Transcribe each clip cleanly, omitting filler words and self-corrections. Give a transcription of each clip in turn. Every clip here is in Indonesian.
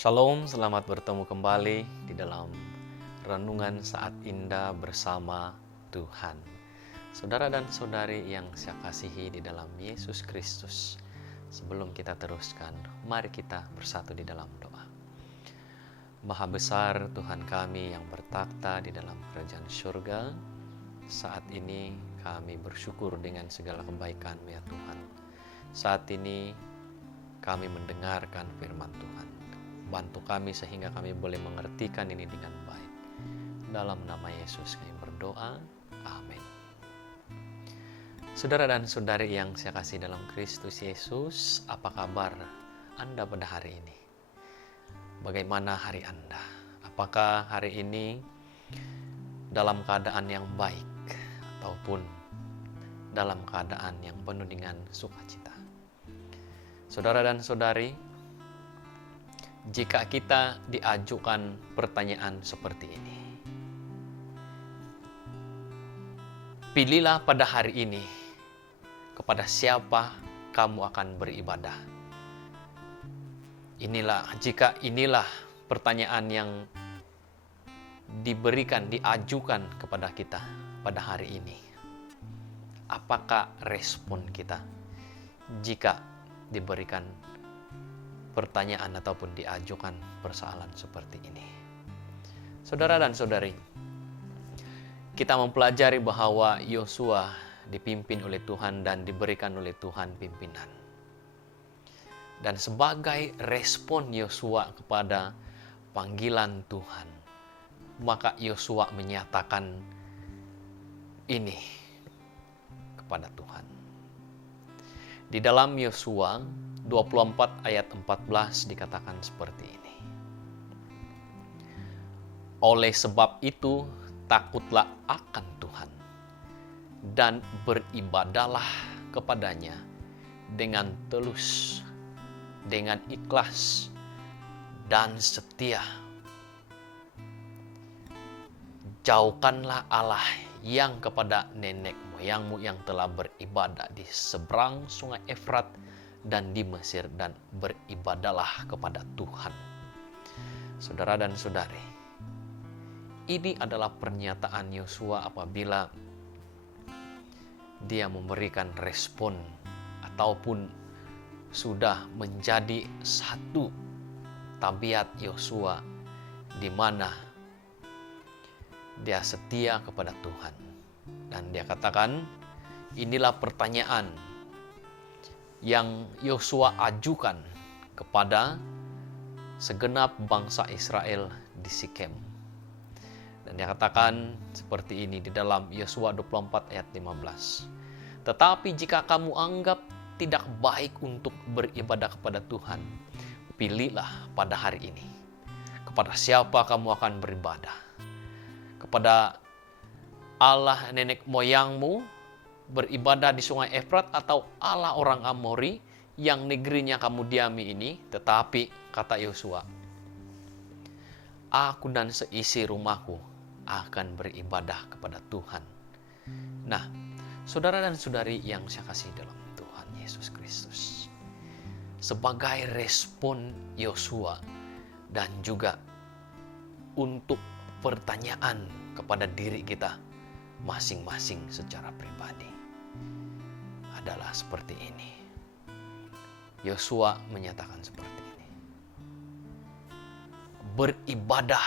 Shalom, selamat bertemu kembali di dalam renungan saat indah bersama Tuhan. Saudara dan saudari yang saya kasihi di dalam Yesus Kristus, sebelum kita teruskan, mari kita bersatu di dalam doa. Maha besar Tuhan kami yang bertakhta di dalam kerajaan surga, saat ini kami bersyukur dengan segala kebaikan-Mu ya Tuhan. Saat ini kami mendengarkan firman Tuhan. Bantu kami sehingga kami boleh mengertikan ini dengan baik. Dalam nama Yesus kami berdoa. Amin. Saudara dan saudari yang saya kasih dalam Kristus Yesus, apa kabar Anda pada hari ini? Bagaimana hari Anda? Apakah hari ini dalam keadaan yang baik ataupun dalam keadaan yang penuh dengan sukacita? Saudara dan saudari, jika kita diajukan pertanyaan seperti ini, pilihlah pada hari ini kepada siapa kamu akan beribadah. Jika inilah pertanyaan yang diajukan kepada kita pada hari ini, apakah respon kita jika diberikan pertanyaan ataupun diajukan persoalan seperti ini? Saudara dan saudari, kita mempelajari bahwa Yosua dipimpin oleh Tuhan dan diberikan oleh Tuhan pimpinan. Dan sebagai respon Yosua kepada panggilan Tuhan, maka Yosua menyatakan ini kepada Tuhan. Di dalam Yosua 24 ayat 14 dikatakan seperti ini. Oleh sebab itu, takutlah akan Tuhan dan beribadahlah kepadanya dengan tulus, dengan ikhlas dan setia. Jauhkanlah Allah yang kepada nenek moyangmu yang telah beribadah di seberang sungai Efrat dan di Mesir, dan beribadahlah kepada Tuhan. Saudara dan saudari, ini adalah pernyataan Yosua apabila dia memberikan respon ataupun sudah menjadi satu tabiat Yosua di mana dia setia kepada Tuhan. Dan dia katakan, inilah pertanyaan yang Yosua ajukan kepada segenap bangsa Israel di Sikem. Dan dia katakan seperti ini di dalam Yosua 24 ayat 15. Tetapi jika kamu anggap tidak baik untuk beribadah kepada Tuhan, pilihlah pada hari ini kepada siapa kamu akan beribadah. Kepada Allah nenek moyangmu beribadah di sungai Efrat, atau Allah orang Amori yang negerinya kamu diami ini. Tetapi kata Yosua, aku dan seisi rumahku akan beribadah kepada Tuhan. Nah, saudara dan saudari yang saya kasih dalam Tuhan Yesus Kristus, sebagai respon Yosua dan juga untuk pertanyaan kepada diri kita masing-masing secara pribadi, adalah seperti ini. Yosua menyatakan seperti ini. Beribadah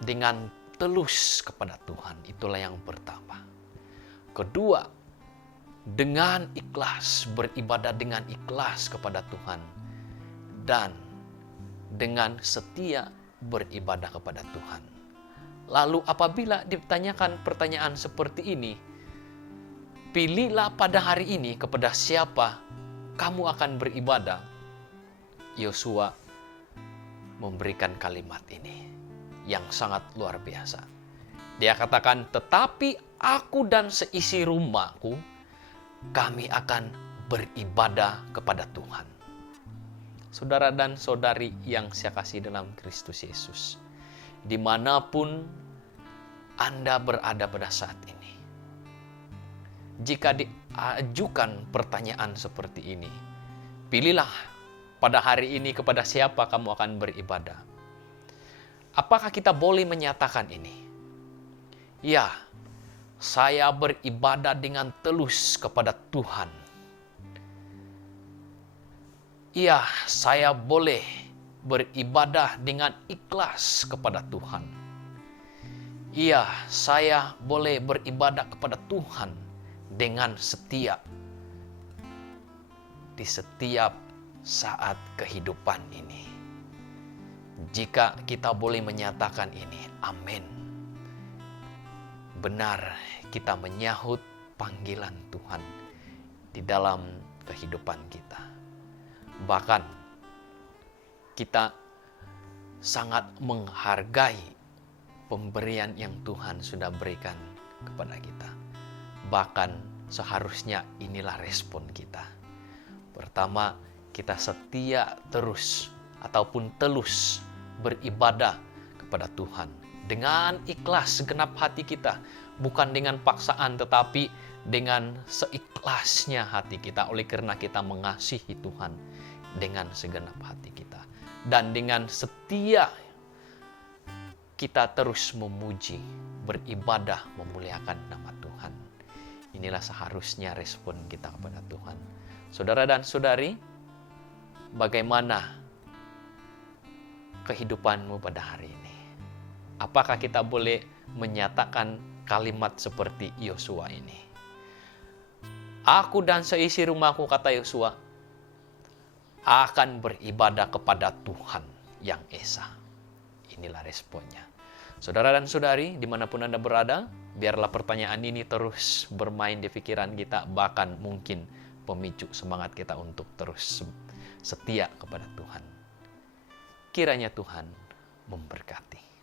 dengan tulus kepada Tuhan, itulah yang pertama. Kedua, dengan ikhlas, beribadah dengan ikhlas kepada Tuhan. Dan dengan setia beribadah kepada Tuhan. Lalu apabila ditanyakan pertanyaan seperti ini, pilihlah pada hari ini kepada siapa kamu akan beribadah. Yosua memberikan kalimat ini yang sangat luar biasa. Dia katakan, tetapi aku dan seisi rumahku, kami akan beribadah kepada Tuhan. Saudara dan saudari yang saya kasih dalam Kristus Yesus, dimanapun Anda berada pada saat ini, jika diajukan pertanyaan seperti ini, pilihlah pada hari ini kepada siapa kamu akan beribadah? Apakah kita boleh menyatakan ini? Ya, saya beribadah dengan tulus kepada Tuhan. Ya, saya boleh beribadah dengan ikhlas kepada Tuhan. Iya, saya boleh beribadah kepada Tuhan dengan setia di setiap saat kehidupan ini. Jika kita boleh menyatakan ini, amin. Benar, kita menyahut panggilan Tuhan di dalam kehidupan kita. Bahkan kita sangat menghargai pemberian yang Tuhan sudah berikan kepada kita. Bahkan seharusnya inilah respon kita. Pertama, kita setia terus ataupun telus beribadah kepada Tuhan dengan ikhlas segenap hati kita, bukan dengan paksaan tetapi dengan seikhlasnya hati kita, oleh karena kita mengasihi Tuhan dengan segenap hati kita, dan dengan setia kita terus memuji, beribadah, memuliakan nama Tuhan. Inilah seharusnya respon kita kepada Tuhan. Saudara dan saudari, bagaimana kehidupanmu pada hari ini? Apakah kita boleh menyatakan kalimat seperti Yosua ini? Aku dan seisi rumahku, kata Yosua, akan beribadah kepada Tuhan yang Esa. Inilah responnya. Saudara dan saudari, dimanapun Anda berada, biarlah pertanyaan ini terus bermain di pikiran kita, bahkan mungkin pemicu semangat kita untuk terus setia kepada Tuhan. Kiranya Tuhan memberkati.